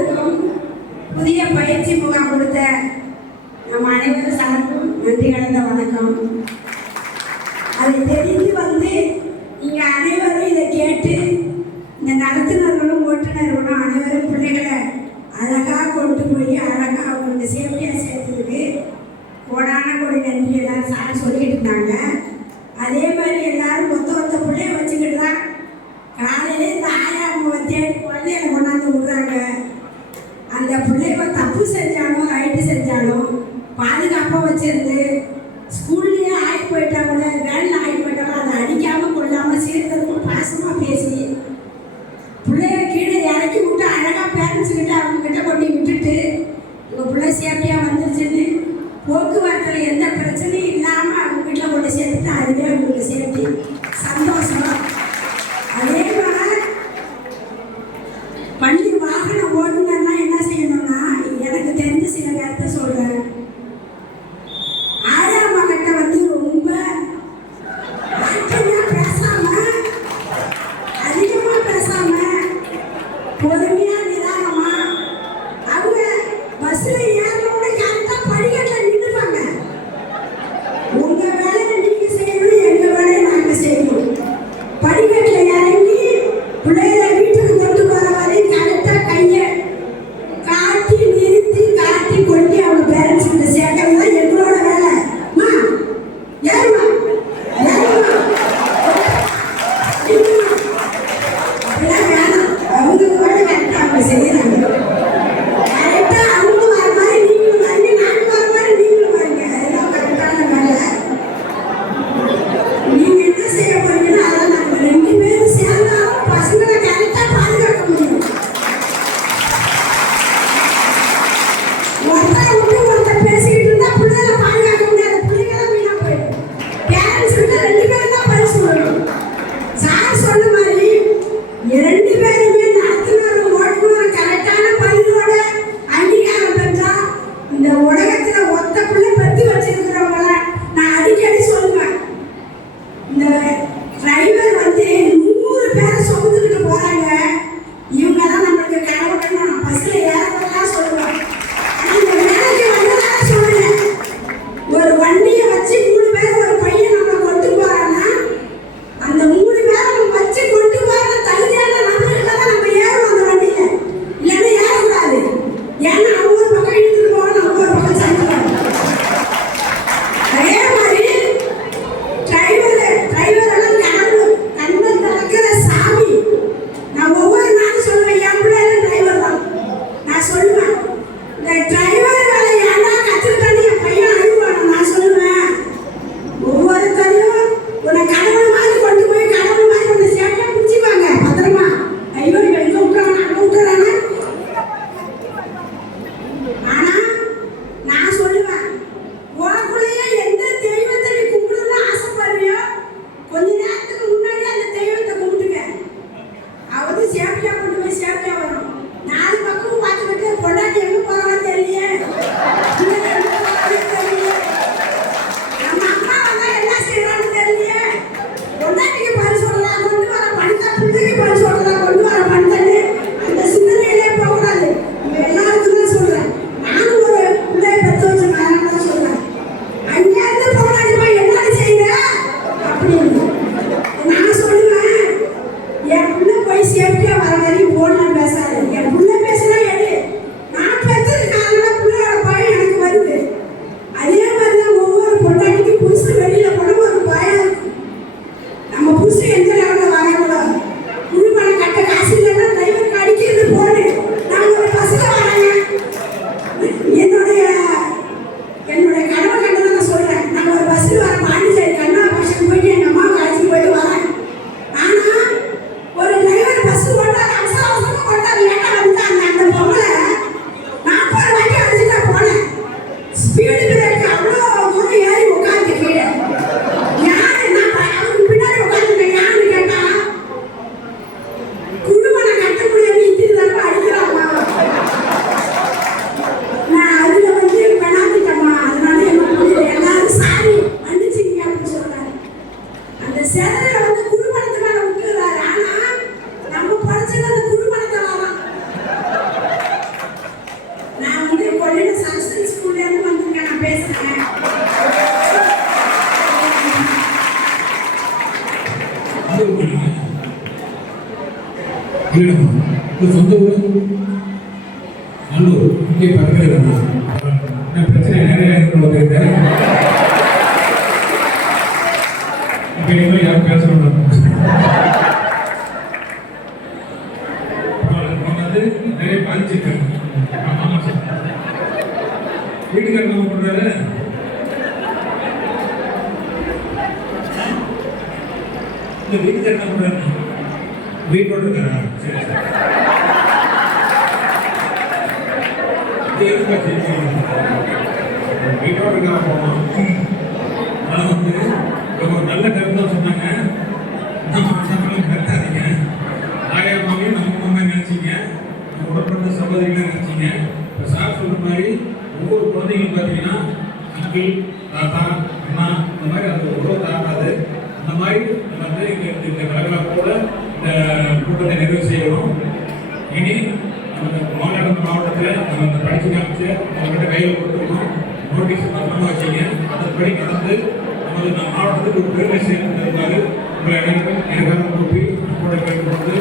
எல்லாருக்கும் புதிய பயிற்சி முகாம் கொடுத்த நம் அனைவரும் சார்பும் நன்றி கலந்த வணக்கம். அதை தெரிந்து வந்து நீங்க அனைவரும் இதை கேட்டு இந்த நடத்துனர்களும் ஓட்டுநர்களும் அனைவரும் பிள்ளைகளை அழகாக கொண்டு போய் அழகாக அவங்களுக்கு சேஃப்டியாக சேர்த்ததுக்கு கோடான கோடி நன்றி எல்லாரும் சார் சொல்லிட்டு இருந்தாங்க. அதே மாதிரி எல்லாரும் ஒத்த பிள்ளைய வச்சுக்கிட்டு தான் காலையிலே இந்த ஆயா தேடி குழந்தைய கொண்டாந்து விடுறாங்க. அந்த பிள்ளைங்க தப்பு செஞ்சாலும் ரைட்டு செஞ்சாலும் பாதுகாப்பாக வச்சிருந்து ஸ்கூல்லேயே ஆகிட்டு போயிட்டாங்கள வேனில் ஆகிட்டு போயிட்டாலும் அதை அடிக்காமல் கொள்ளாமல் சீர்கிறதுக்கும் பாசமாக பேசி பிள்ளைய கீழே இறக்கி விட்டு அழகாக பேரண்ட்ஸுக்கிட்ட அவங்கக்கிட்ட கொண்டு விட்டுட்டு உங்கள் பிள்ளை சேஃப்டியாக வந்துருச்சுன்னு போக்குவரத்தில் எந்த பிரச்சனையும் இல்லாமல் அவங்க வீட்டில் கொண்டு சேர்த்துட்டு அதுவே அவங்களுக்கு சேஃப்டி சந்தோஷம். அதே மாதிரி பள்ளி வாகனம் ஓட்டுநர்னா என்ன செய்யணும்னா எனக்கு தெரிஞ்ச சில கருத்தை சொல்கிறேன். ஆயா மகிட்ட வந்து ரொம்ப பேசாமல் அதிகமாக பேசாமல் பொறுமையாக நிதானமாக அவங்க பஸ்ஸில் ஏறணும்னு கரெக்டாக படிக்கட்டில் நின்றுப்பாங்க. இல்லைம்மா உங்கள் சொந்த ஊர் நல்லூர் இங்கே பக்கத்தில் என்ன பிரச்சனை நிறைய இருக்கிறது இப்போ இனிமேல் யாரும் பேசணும் வந்து நிறைய பாதிச்சிருக்காங்க. ஆமாம் சார் வீட்டுக்காரர் என்ன பண்ணுறாரு இந்த வீட்டுக்காரர் என்ன பண்ணுறாரு வீட்டோடு இருக்காரா சரி சரி வீட்டோடு இருக்காரா போனோம் ஆனால் வந்து ஒரு நல்ல கருத்து சொன்னாங்க கரெக்டாதீங்க ஆயிரமாவையும் நம்ம அம்மா நினைச்சிங்க நம்ம உடற்பட்ட சகோதரிகளை நினைச்சிங்க இப்போ சார் சொல்ற மாதிரி ஒவ்வொரு குழந்தைங்களும் பார்த்தீங்கன்னா அங்கிள் தாத்தா அண்ணா இந்த மாதிரி அது உறவு தாக்காது அந்த மாதிரி நம்ம வந்து இந்த கலகலப்போட இந்த கூட்டத்தை நிறைவு செய்யணும். இனி நம்ம மாநிலம் மாவட்டத்தில் நம்ம இந்த படிச்சு காமிச்சு அவங்ககிட்ட கையில் கொடுத்துருக்கோம். நோட்டீஸ் பத்திரமா வச்சிங்க அதன்படி நடந்து நமது மாவட்டத்துக்கு ஒரு பெருமை சேர்ந்து தருமாறு உங்களை அனைவரும் எனக்காக கூப்பி கூட கேட்டுக்கொண்டு